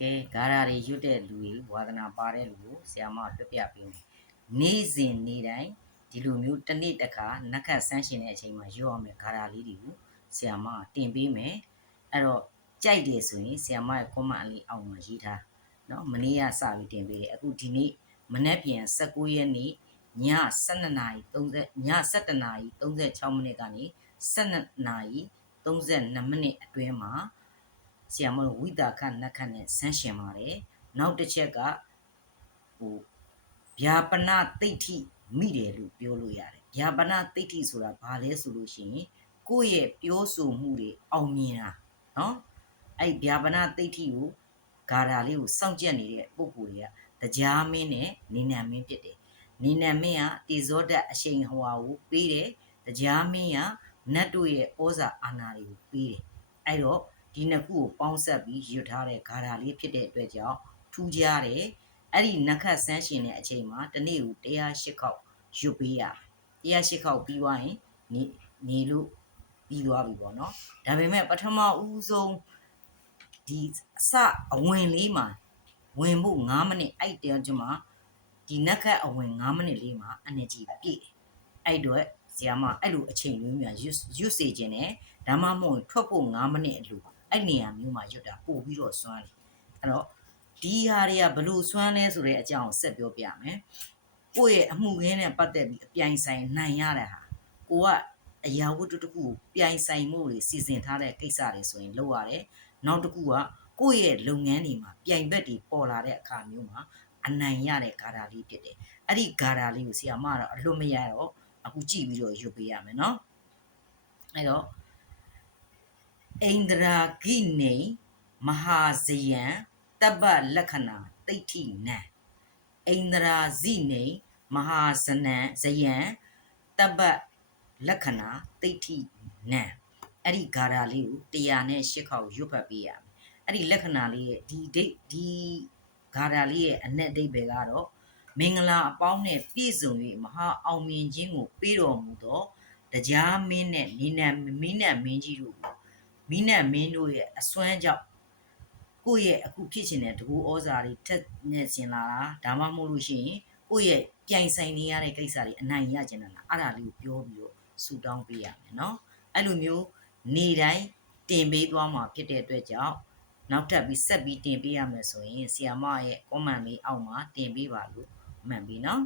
ကဲဂါရာတွေရွတ်တဲ့လူတွေဝါသနာပါတဲ့လူကိုဆရာမပြပြပေးမယ်နေ့စဉ်နေ့တိုင်းဒီလိုမျိုးတစ်နေ့တစ်ခါနက်ခတ်ဆန်းရှင်တဲ့အချိန်မှာရွတ်အောင်မယ်ဂါရာလေးတွေကိုဆရာမတင်ပေးမယ်အဲ့တော့ကြိုက်တယ်ဆိုရင်ဆရာမရဲ့ comment လေးအောက်မှာရေးထားเนาะမနေ့ကစပြီးတင်ပေးတယ်အခုဒီနေ့မနေ့ပြန်19ရက်နေ့ည12:30ည17:36မိနစ်ကနေ12:32မိနစ်အတွင်းမှာဆရာမတို့ဝိတာခနက်ခတ်နဲ့ဆန်းရှင်ပါတယ်နောက်တစ်ချက်ကဗျာပနသိဋ္ဌိမိတယ်လို့ပြောလို့ရတယ်ဗျာပနသိဋ္ဌိဆိုတာဘာလဲဆိုလို့ရှိရင်ကိုယ့်ရဲ့ပြောဆိုမှုတွေအောင်မြင်တာเนาะအဲ့ဗျာပနသိဋ္ဌိကိုဂါရာလေးကိုစောင့်ကြက်နေတဲ့ပုံကိုယ်တွေကတရားမင်းနဲ့နေနံမင်းဖြစ်တယ်နေနံမင်းကတေဇောဓာတ်အရှိန်ဟွာကိုပေးတယ်တရားမင်းကနတ်တို့ရဲ့ဩဇာအာဏာတွေကိုပေးတယ်အဲ့တော့ဒီနှစ်ခုကိုပေါင်းဆက်ပြီးရွတ်ထားတဲ့ဂါရာလေးဖြစ်တဲ့အတွက်ကြောင့်ထူးခြားတယ်အဲ့ဒီနက္ခတ်ဆန်းရှင်တဲ့အချိန်မှာတနေ့ကို108ခေါက်ရွတ်ပေးရ108ခေါက်ပြီးသွားရင်နေလို့ပြီးသွားပြီပေါ့နော်ဒါပေမဲ့ပထမဦးဆုံးဒီအစအဝင်လေးမှာဝင်ဖို့9မိနစ်အဲ့တဲကျမှဒီနက္ခတ်အဝင်9မိနစ်လေးမှာ energy ပြည့်အဲ့တော့ဆရာမအဲ့လိုအချိန်မျိုးများရွတ်စေခြင်းနဲ့ဒါမှမဟုတ်ထွက်ဖို့9မိနစ်အလိုအဲ့နေရာမျိုးမှာရွတ်တာပို့ပြီးတော့စွမ်းတယ်အဲ့တော့ဒီဟာတွေကဘလို့စွမ်းလဲဆိုတဲ့အကြောင်းဆက်ပြောပြမယ်ကိုယ့်ရဲ့အမှုခင်းနဲ့ပတ်သက်ပြီးအပြိုင်ဆိုင်နိုင်ရတဲ့ဟာကိုကအရာဝတ္ထုတစ်ခုကိုပြိုင်ဆိုင်မှုတွေစီစဉ်ထားတဲ့ကိစ္စတွေဆိုရင်လုပ်ရတယ်နောက်တစ်ခုကကိုယ့်ရဲ့လုပ်ငန်းတွေမှာပြိုင်ဘက်တွေပေါ်လာတဲ့အခါမျိုးမှာအနိုင်ရတဲ့ဂါရာလေးဖြစ်တယ်အဲ့ဒီဂါရာလေးကိုဆရာမကတော့အလွတ်မရတော့အခုကြည့်ပြီးတော့ရွတ်ပေးရမယ်နော်အဲ့တော့အိန္ဒရာဂိနေမဟာဇယံတပ္ပလက္ခဏာတိဋ္ဌိနံအိန္ဒရာဇိနေမဟာဇယံတပ္ပလက္ခဏာတိဋ္ဌိနံအဲ့ဒီဂါရာလေးကို108ခေါက်ရွတ်ဖတ်ပေးရမယ်အဲ့ဒီလက္ခဏာလေးရဲ့ဒီဂါရာလေးရဲ့အနက်အဓိပ္ပာယ်ကတော့မင်္ဂလာအပေါင်းနဲ့ပြည့်စုံ၍မဟာအောင်မြင်ခြင်းကိုပေးတော်မူသောတရားမင်းနဲ့နေနံမင်းနဲ့မင်းကြီးတို့ကိုမင်းနဲ့မင်းတို့ရဲ့အစွမ်းကြောင့်ကိုယ့်ရဲ့အခုဖြစ်ချင်တဲ့တကူဩဇာတွေထက်နဲ့ရှင်လာတာဒါမှမဟုတ်လို့ရှိရင်ကိုယ့်ရဲ့ပြိုင်ဆိုင်နေရတဲ့ကိစ္စတွေအနိုင်ရကျင်တာလားအဲ့ဒါလေးကိုပြောပြီးတော့ဆူတောင်းပေးရမယ်နော်အဲ့လိုမျိုးနေတိုင်းတင်ပေးသွားမှာဖြစ်တဲ့အတွက်ကြောင့်နောက်ထပ်ပြီးဆက်ပြီးတင်ပေးရမယ်ဆိုရင်ဆီယာမရဲ့ comment လေးအောက်မှာတင်ပေးပါလို့မှန်ပြီနော်